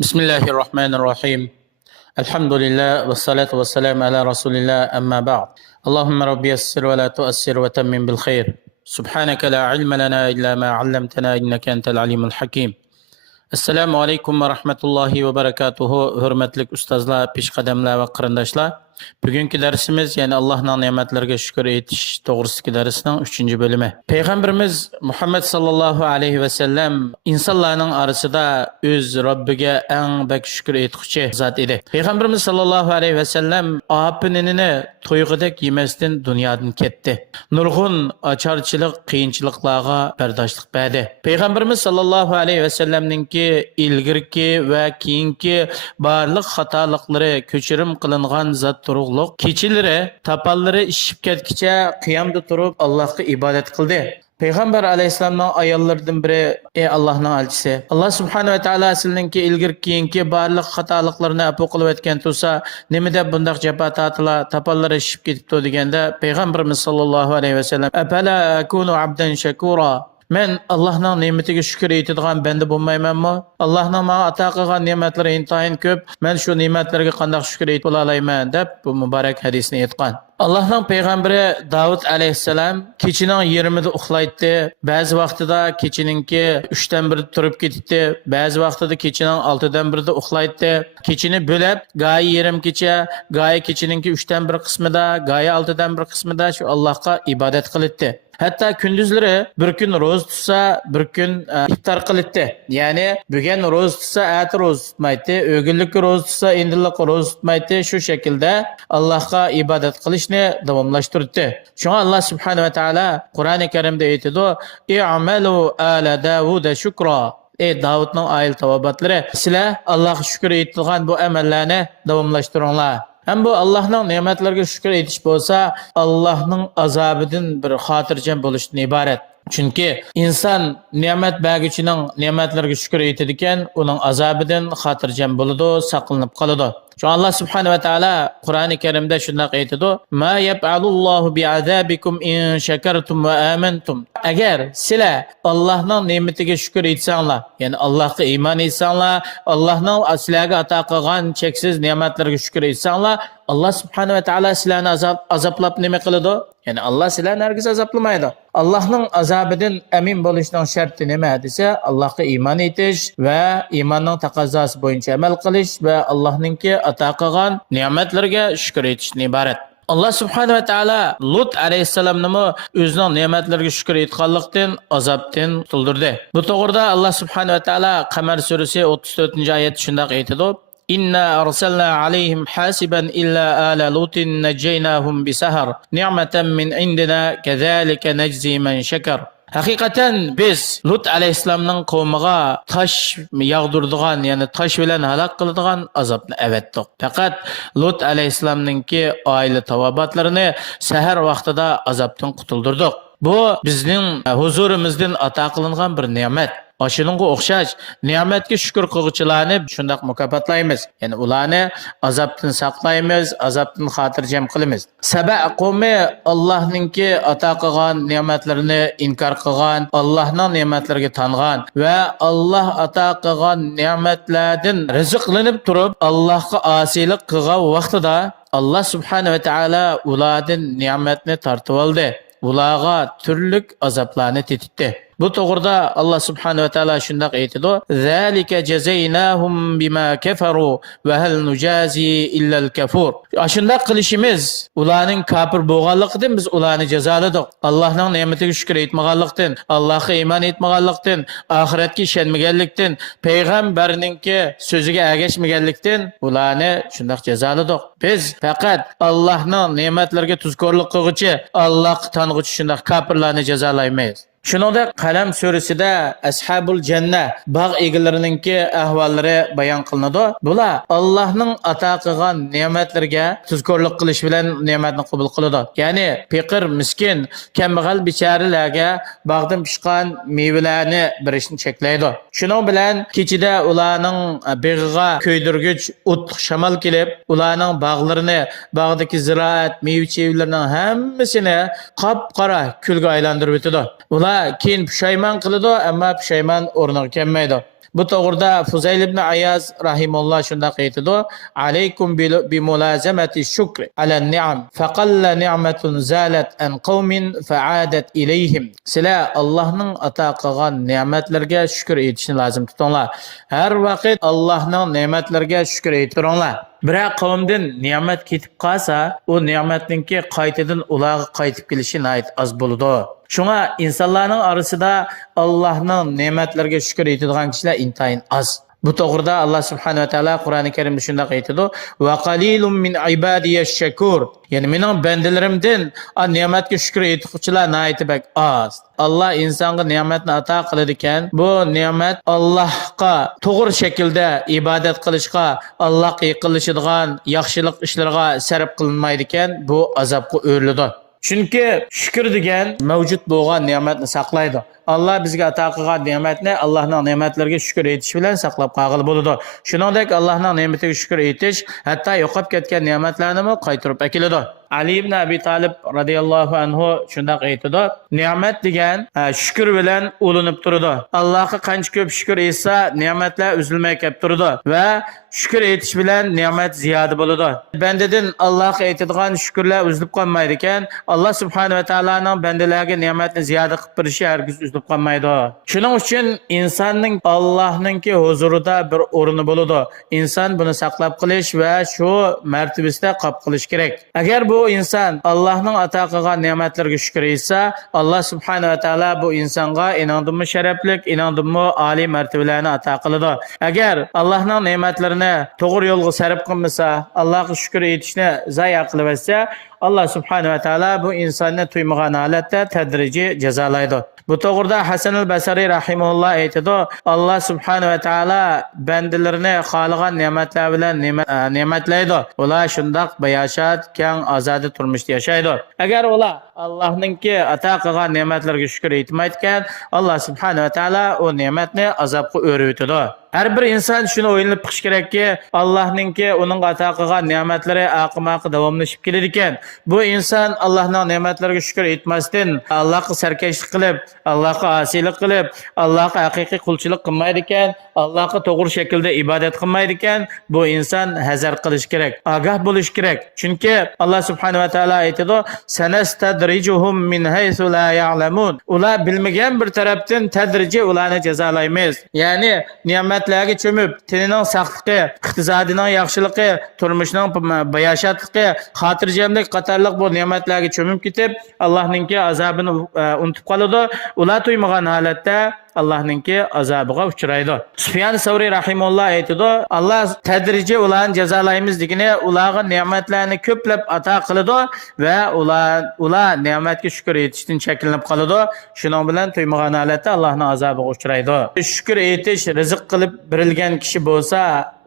بسم الله الرحمن الرحيم. الحمد لله والصلاة والسلام على رسول الله أما بعد. اللهم رب يسر ولا تؤسر وتمم بالخير. سبحانك لا علم لنا إلا ما علمتنا إنك أنت العليم الحكيم. Assalamu alaykum va rahmatullohi va barakatuhu. Hurmatli ustozlar, peshqadamlar va qarindoshlar. Bugungi darsimiz, ya'ni Allohning ne'matlariga shukr etish to'g'risidagi darsning 3-bo'limi. Payg'ambarimiz Muhammad sallallohu alayhi va sallam insonlarning orasida o'z Robbiga eng bak shukr etuvchi zot edi. Payg'ambarimiz sallallohu alayhi va sallam opinini to'yg'idek yemasdan dunyodan ketdi. Nurg'un ocharchilik, qiyinchiliklarga bardoshlik berdi. Payg'ambarimiz sallallohu alayhi va sallamning ilgirki va keyingi barliq xatoliklari ko'chirim qilingan zot turug'liq kechalari tapallari ishib ketgicha qiyomda turib Allohga ibodat qildi. Payg'ambar alayhissalomning ayollaridan biri: ey Allohning elchisi, Alloh subhanahu va taolo sizlarningki ilgirki keyingi barliq xatoliklarni afu qilib o'tgan tursa, nima deb bundaq jafo tortilar, tapallari ishib ketibdi deganda Payg'ambarimiz sallallohu alayhi va sallam: afala akunu abdan shakura, men Allohning ne'matiga shukr etadigan banda bo'lmaymanmi? Allohning menga ato qilgan ne'matlari intayin ko'p. Men shu ne'matlarga qanday shukr etib olayman deb bu muborak hadisni aytgan. Allohning payg'ambari Davud alayhissalom kechining 20da uxlaydi, ba'zi vaqtida kechininki 3dan 1da turib ketdi, ba'zi vaqtida kechining 6dan 1da uxlaydi. Kechini bo'lib, go'yi yarim kecha, go'yi kechininki 3dan 1 qismida, go'yi 6dan 1 qismida shu Allohga ibodat qildi. Hatta gündüzleri bir gün roz tutsa, bir gün iftar qildi. Yani bugün roz tutsa, ati roz tutmaydi. Ögünlük roz tutsa, indillik roz tutmaydi. Şu şekilde Allah'a ibadet qilishni davomlashtirdi. Şuna Allah subhanahu ve taala Kur'an-ı Kerim'de aytadi: "İ'malu ala Davud shukra." Ey Davudning oil tavobatlari, sizlar Allohga shukr etadigan bu amallarni davomlashtiringlar. Hem bu Allah'ın nimetlerine şükür ediş olsa, Allah'ın azabından bir hatırcam buluştan ibaret. Çünkü insan nimet bəgüçünün nimetlerine şükür etedikken, onun azabından hatırcam buludu, saklanıp kalıdı. Şu Allah subhanahu ve taala Kur'an-ı Kerim'de şundak ayetidu: "Ma yef'alullahu bi'azabikum in şekertum ve amantum." Eğer sile Allah'ın nimetine şükür etsenler, yani Allah'a iman etsenler, Allah'ın sizlerge ata qilgan cheksiz ne'matlarga şükür etsenler, Allah subhanahu ve taala sizlarni azaplab nima qiladi? Yani Allah sizlarni hargiz azaplamaydi. Allah'ın azabından emin bo'lishning sharti nima desa, Allohga iman etish va iymonning taqozosi bo'yicha amal qilish va Allohninki ato qilgan ne'matlarga shukr etishdan iborat. Allah subhanahu ve taala Lut alayhissalomni o'zining ne'matlariga shukr etganlikdan azobdan qutuldirdi. Bu to'g'rida Allah subhanahu ve taala Qamar surasi 34-oyat shunday aytadi: "İnna arsalna alayhim hasiban illa ala lutin najaynahum bisahar ni'matan min indina kezalika najzi man shakar." Hakikaten biz Lut aleyhisselamның qavmiga taş yağdırdıgan, yani taş bilen halak kıldıgan azapını evettik. Fakat Lut aleyhisselamnınki aile tavabatlarını seher vaxtida azaptan kutuldurdık. Bu bizning huzurumizdan ata qilingan bir ne'mat. Aşınınğa o'xshash ne'matga shukr qiluvchilarni shundoq mukofotlaymiz. Ya'ni ularni azobdan saqlaymiz, azobdan xotirjam qilamiz. Saba qavmi Allohningki ato qilgan ne'matlarini inkor qilgan, Allohning ne'matlariga tangan va Alloh ato qilgan ne'matlardan rizqlanib turib, Allohga osiylik qilgan vaqtida Alloh subhanahu va taolo ulardan ne'matni tortib oldi. Ularga turli azoblarni tetitdi. Bu to'g'rida Allah subhanahu va taolo shunday aytadi: "Zalika jazaynahum bima kafaru va hal nujazi illa al-kafur." Shunday qilishimiz ularning kafir bo'lganligidan biz ularni jazoladik. Allohning ne'matiga shukr etmaganlikdan, Allohga iymon etmaganlikdan, oxiratga ishonmaganlikdan, payg'ambarningki so'ziga ergashmaganlikdan ularni shunday jazoladik. Biz faqat Allohning ne'matlariga tuzkorlik qiluvchi, Allohga tang'uvchi shunday kafirlarni jazolaymiz. Shuningdek Qalam surasida Ashabul Janna bog' egalarininki ahvollari bayon qilinadi. Bular Allohning ato qilgan ne'matlarga tuzkorlik qilish bilan ne'matni qabul qiladi. Ya'ni faqir, miskin, kambag'al bechoralarga bog'dan pishgan mevalarni berishni cheklaydi. Shuning bilan kechida ularning beg'iga ko'ydirgich o't shamol kelib, ularning bog'larini, bog'dagi ziroat, meva-chevalarning hammasini qop-qora kulga aylantirib o'tadi. Ular keyin pushaymon qiladi, ammo pushaymon o'rniga kelmaydi. Bu to'g'rida Fuzayl ibn Ayaz rahimulloh shunday aytadi: "Alaykum bi mulazamati shukri ala ni'am faqalla ni'matun zalat an qaumin fa'adat ilayhim." Sizlar Allohning ato qilgan ne'matlarga shukr etishni lozim tutinglar. Har vaqt Allohning ne'matlariga shukr etib turinglar. Biroq qavmdan ne'mat ketib qolsa, u ne'matninki qaytadan ularga qaytib kelishi nihoyat oz bo'ladi. Shunga insonlarning orasida Allohning ne'matlariga shukr etadigan kishilar intayin oz. Bu to'g'rida Alloh subhanahu va taolo Qur'oni Karimda shunday aytadi: "Va qalilun min ibadiyash shakur." Ya'ni mening bandalarimdan ne'matga shukr etuvchilar nihoyat oz. Alloh insonga ne'matni ato qiladi ekan, bu ne'mat Allohga to'g'ri shaklda ibodat qilishga, Allohga yaqinlashadigan yaxshilik ishlarga sarf qilinmaydi ekan, bu azobga o'riladi. Chunki shukr degan mavjud bo'lgan ne'matni saqlaydi. Allah bizga ato qilgan ne'matni Allohning ne'matlariga shukr etish bilan saqlab qolg'ili bo'ladi. Shuningdek Allohning ne'matiga shukr etish hatto yo'qolib ketgan ne'matlarni ham qaytarib keladi. Ali ibn Abi Talib radhiyallohu anhu shunday aytadi: "Ne'mat degan shukr bilan ulinib turadi. Allohga qancha ko'p shukr etsa, ne'matlar uzilmay kelib turadi va shukr etish bilan ne'mat ziyoda bo'ladi. Bandadan Allohga aytadigan shukrlar uzilib qolmaydi ekan, Alloh subhanahu va taoloning bandalarga ne'matni ziyoda qilib berishi hargiz uzilib qolmaydi. Shuning uchun insonning Allohningki huzurida bir o'rni bo'ladi. Inson buni saqlab qolish va shu martabasida qolib qolish kerak. Agar bu inson Allohning ato qilgan ne'matlarga shukr etsa, Alloh subhanahu va taolo bu insonga inandimmi sharaflik, inandimmi oliy martabalarni ato qiladi. Agar Allohning ne'matlarini to'g'ri yo'lga sarf qilmasa, Allohga shukr etishni zoya qilib etsa, Allah subhanahu va taolo bu insonni tuymagan holatda tadrijiy jazolaydi. Bu to'g'rida Hasan al-Basri rahimahulloh aytadi: Alloh subhanahu va taolo bandalarini xohlagan ne'matlar bilan ne'matlaydi. Ular shundoq bayashat, keng, ozod turmushda yashaydi. Agar ular Allohningki ato qilgan ne'matlarga shukr etmaydigan, Alloh subhanahu va taolo u ne'matni azobga o'raydi. Har bir inson shuni o'ylab chiqish kerakki, Allohningki uning ato qilgan ne'matlari oqimoqi davomlashib keladi ekan. Bu inson Allohning ne'matlariga shukr etmasdan, Allohga sarkashlik qilib, Allohga osiylik qilib, Allohga haqiqiy qulchilik qilmaydi ekan, Allohga to'g'ri shaklda ibodat qilmaydi ekan, bu inson hazar qilish kerak, ogoh bo'lish kerak. Chunki Alloh subhanahu va taolo aytadi: "Sanastadrijuhum min haythu la ya'lamun." Ular bilmagan bir tarafdan tadrijiy ularni jazolaymiz. Ya'ni ne'matlarga cho'mib, tinining saqligi, iqtisodining yaxshiligi, turmushining bayashatligi, xotirjamlik qatorliq bu ne'matlarga cho'mib ketib, Allohningki azobini unutib qoladi. Ular tuymagan holatda Allohningki azobiga uchraydi. Sufyan Savri rahimulloh aytadi: Alloh tadrijiy ularni jazolaymiz degani, ularga ne'matlarni ko'plab ato qiladi va ular ne'matga shukr etishdan cheklanib qoladi. Shuning bilan tuymagan holatda Allohning azobiga uchraydi. Shukr etish rizq qilib berilgan kishi bo'lsa,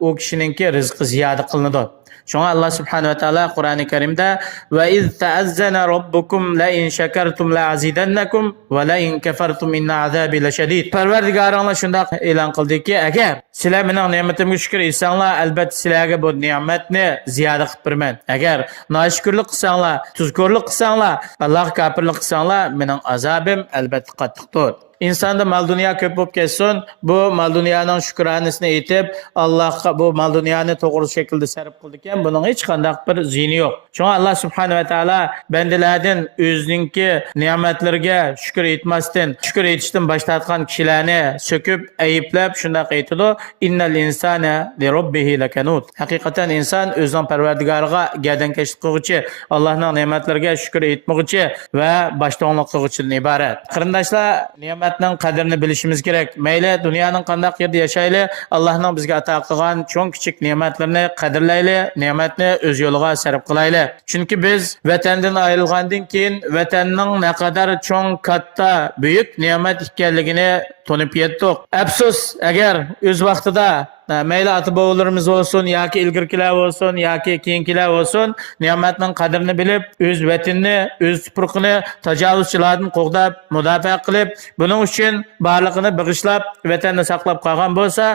u kishiningki rizqi ziyoda qilinadi. Shunga Allah subhanahu va taolo Qur'oni Karimda va iz ta'azzana robbukum la in shakartum la azidannakum va la in kafartum inna azabi lashadid. Parvardigoringiz shunday e'lon qildiki, agar sizlar mening ne'matimga shukr etsanglar, albatta sizlarga bu ne'matni ziyoda qilib beraman. Agar noshukrlik qilsanglar, tuzkorlik qilsanglar, Allohga kofirlik qilsanglar, mening azobim albatta qattiqdir. İnsanda mal dünya ko'p bo'lib ketsin, bu mal dunyoning shukronisini aytib, Allohga bu mal dunyoni to'g'ri shaklda sarf qildi ekan, buning hech qanday bir ziyni yo'q. Shunga Alloh subhanahu va taolo bandalardan o'zininki ne'matlariga shukr etmasdan, shukr etishdan bosh tortgan kishilarni so'kib, ayblab shunday aytadi: "Innal insana li robbihi lakanut." Haqiqatan inson o'zining Parvardigoriga gardankashlik qiluvchi, Allohning ne'matlariga shukr etmoqchi va boshto'nglik qiluvchidan iborat. Qarindoshlar, ne'mat qadrini bilishimiz kerak. Mayli dunyoning qanday yerda yashayli, Allohning bizga ato qilgan cho'ng kichik ne'matlarni qadrlayli, ne'matni o'z yo'liga sarf qilayli. Chunki biz vatandan ayrilgandan keyin vatanning naqadar cho'ng, katta, buyuk ne'mat ekanligini tonib yetdik. Afsus, agar o'z vaqtida mayli ota-bobolarimiz olsun, yoki ilgirkilar olsun, yoki keyingilar olsun, ne'matning qadrini bilib, o'z vatanini, o'z tuprog'ini tajovuzchilardan qo'g'dab, mudofaa qilib, buning uchun barlig'ini bag'ishlab, vatanni saqlab qolgan bo'lsa,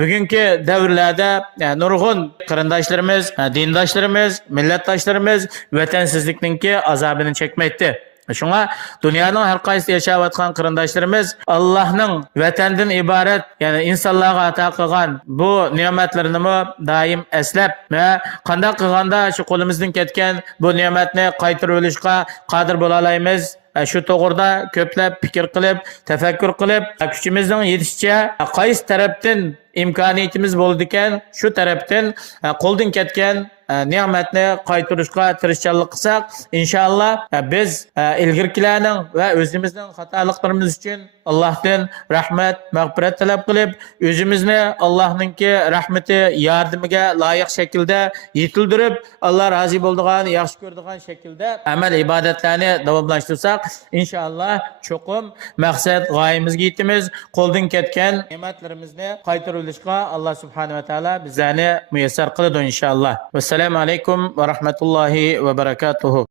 bugungi davrlarda nurg'un qarindoshlarimiz, dindoshlarimiz, millatdoshlarimiz vatansizlikninki azobini chekmaydi. Şuna dünyanın her qaysı yaşayotgan qarindoshlarimiz Allohning vatandan iborat, ya'ni insonlarga ato qilgan bu ne'matlarini doim eslab va qanday qilganda shu qo'limizdan ketgan bu ne'matni qaytarib olishga qodir bo'la olamiz. Shu to'g'rida ko'plab fikr qilib, tafakkur qilib, kuchimizning yetishicha qaysi tarafdan imkoniyatimiz bo'ldi ekan, shu tarafdan qo'ldan ketgan ne'matni qaytarishga tirishchilik qilsak, inshaalloh biz ilgirkilarning va o'zimizning xatoliklarimiz uchun Allohdan rahmat, mag'firat talab qilib, o'zimizni Allohninki rahmati yordamiga loyiq shaklda yetildirib, Alloh rozi bo'ladigan, yaxshi ko'radigan shaklda amal ibodatlarni davomlashtirsak, inshaalloh cho'qim maqsad g'oyamizga yetamiz. Qo'ldan ketgan ne'matlarimizni qaytarilishga Alloh subhanahu va taolo bizlarni muyassar qiladi inshaalloh. Assalomu alaykum va rahmatullohi va barakatuh.